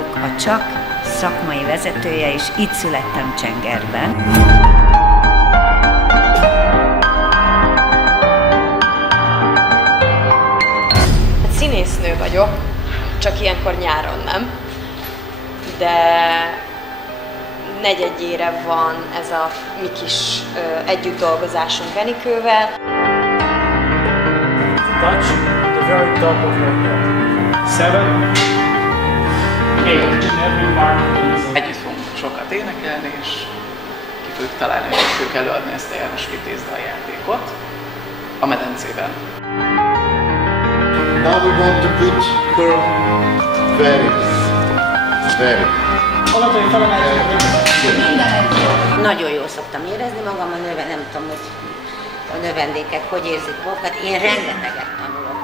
vagyok a CSAK szakmai vezetője, és itt születtem Csengerben. Színésznő vagyok, csak ilyenkor nyáron nem, de negyedjére van ez a mi kis együtt dolgozásunk Enikővel. Touch the very top of your head. 7, 8. Every mark. Együtt fogunk sokat énekelni, és ki fogjuk találni, hogy fogjuk előadni ezt a János Vitéz daljátékot a medencében. Now we want to put her very. Nagyon jól szoktam érezni magam, nem tudom, hogy a növendékek hogy érzik magukat. Én rengeteget tanulok